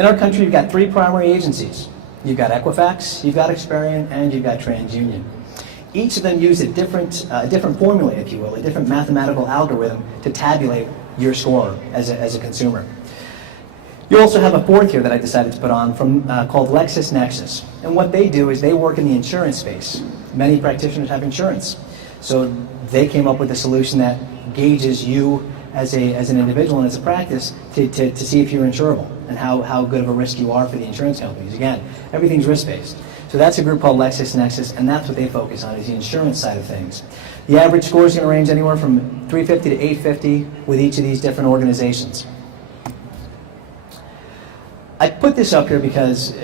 In our country, you've got three primary agencies. You've got Equifax, you've got Experian, and you've got TransUnion. Each of them use a different formula, if you will, a different mathematical algorithm to tabulate your score as a consumer. You also have a fourth here that I decided to put on called LexisNexis. And what they do is they work in the insurance space. Many practitioners have insurance. So they came up with a solution that gauges you as an individual and as a practice to see if you're insurable and how good of a risk you are for the insurance companies. Again, everything's risk-based. So that's a group called LexisNexis, and that's what they focus on, is the insurance side of things. The average score is going to range anywhere from 350 to 850 with each of these different organizations. I put this up here because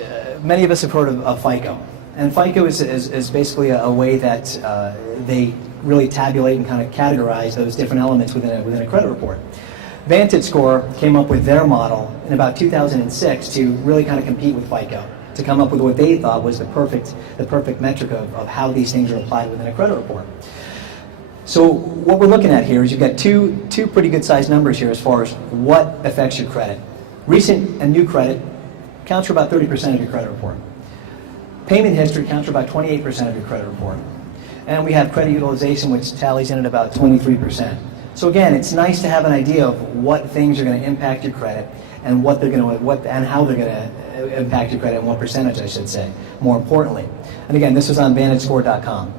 many of us have heard of FICO. And FICO is basically a way that they really tabulate and kind of categorize those different elements within a credit report. VantageScore came up with their model in about 2006 to really kind of compete with FICO, to come up with what they thought was the perfect metric of how these things are applied within a credit report. So what we're looking at here is you've got two pretty good sized numbers here as far as what affects your credit. Recent and new credit counts for about 30% of your credit report. Payment history counts for about 28% of your credit report. And we have credit utilization, which tallies in at about 23%. So again, it's nice to have an idea of what things are going to impact your credit and how they're going to impact your credit, and what percentage, I should say, more importantly. And again, this was on VantageScore.com.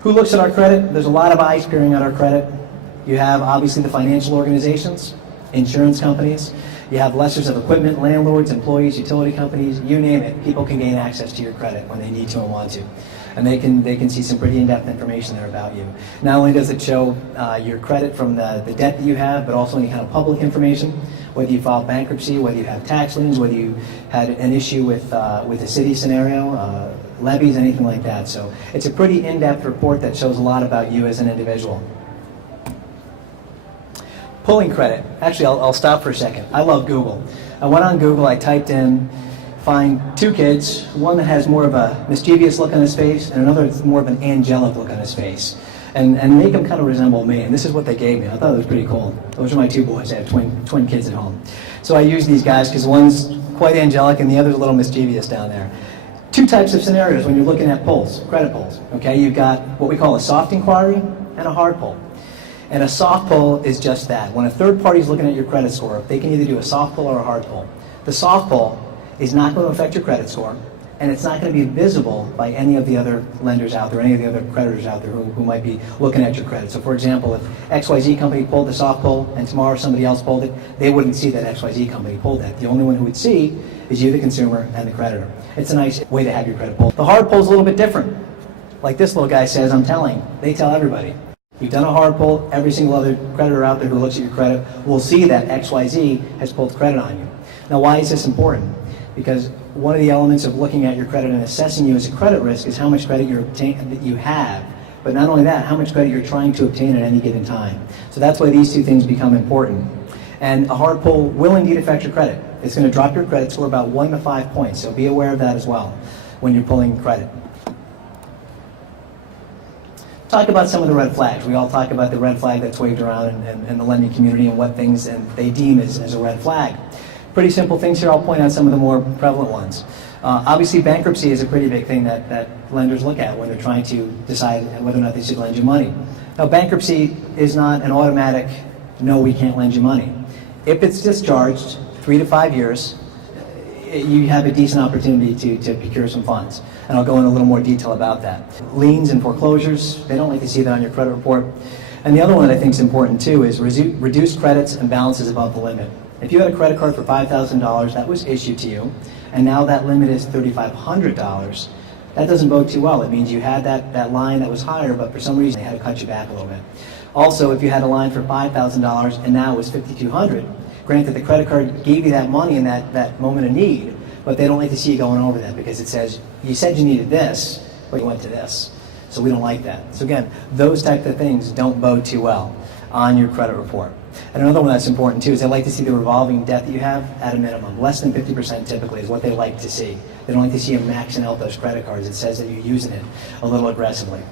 Who looks at our credit? There's a lot of eyes peering at our credit. You have, obviously, the financial organizations, insurance companies. You have lessors of equipment, landlords, employees, utility companies, you name it. People can gain access to your credit when they need to and want to. And they can see some pretty in-depth information there about you. Not only does it show your credit from the debt that you have, but also any kind of public information, whether you filed bankruptcy, whether you have tax liens, whether you had an issue with a city scenario, levies, anything like that. So it's a pretty in-depth report that shows a lot about you as an individual. Pulling credit. Actually, I'll stop for a second. I love Google. I went on Google, I typed in, find two kids, one that has more of a mischievous look on his face and another that's more of an angelic look on his face. And make them kind of resemble me. And this is what they gave me. I thought it was pretty cool. Those are my two boys. I have twin kids at home. So I use these guys because one's quite angelic and the other's a little mischievous down there. Two types of scenarios when you're looking at pulls, credit pulls. Okay, you've got what we call a soft inquiry and a hard pull. And a soft pull is just that. When a third party is looking at your credit score, they can either do a soft pull or a hard pull. The soft pull is not going to affect your credit score, and it's not going to be visible by any of the other lenders out there, any of the other creditors out there who might be looking at your credit. So for example, if XYZ company pulled the soft pull and tomorrow somebody else pulled it, they wouldn't see that XYZ company pulled that. The only one who would see is you, the consumer, and the creditor. It's a nice way to have your credit pulled. The hard pull is a little bit different. Like this little guy says, I'm telling. They tell everybody. You've done a hard pull, every single other creditor out there who looks at your credit will see that XYZ has pulled credit on you. Now why is this important? Because one of the elements of looking at your credit and assessing you as a credit risk is how much credit you have, but not only that, how much credit you're trying to obtain at any given time. So that's why these two things become important. And a hard pull will indeed affect your credit. It's going to drop your credit score about 1 to 5 points, so be aware of that as well when you're pulling credit. Talk about some of the red flags. We all talk about the red flag that's waved around in the lending community and what things they deem as a red flag. Pretty simple things here. I'll point out some of the more prevalent ones. Obviously, bankruptcy is a pretty big thing that lenders look at when they're trying to decide whether or not they should lend you money. Now, bankruptcy is not an automatic, no, we can't lend you money. If it's discharged 3 to 5 years, you have a decent opportunity to procure some funds. And I'll go into a little more detail about that. Liens and foreclosures, they don't like to see that on your credit report. And the other one that I think is important too is reduce credits and balances above the limit. If you had a credit card for $5,000 that was issued to you, and now that limit is $3,500, that doesn't bode too well. It means you had that line that was higher, but for some reason they had to cut you back a little bit. Also, if you had a line for $5,000 and now it was $5,200, granted the credit card gave you that money in that moment of need, but they don't like to see you going over that because it says, you said you needed this, but you went to this. So we don't like that. So again, those types of things don't bode too well on your credit report. And another one that's important too is they like to see the revolving debt that you have at a minimum. Less than 50% typically is what they like to see. They don't like to see you maxing out those credit cards. It says that you're using it a little aggressively.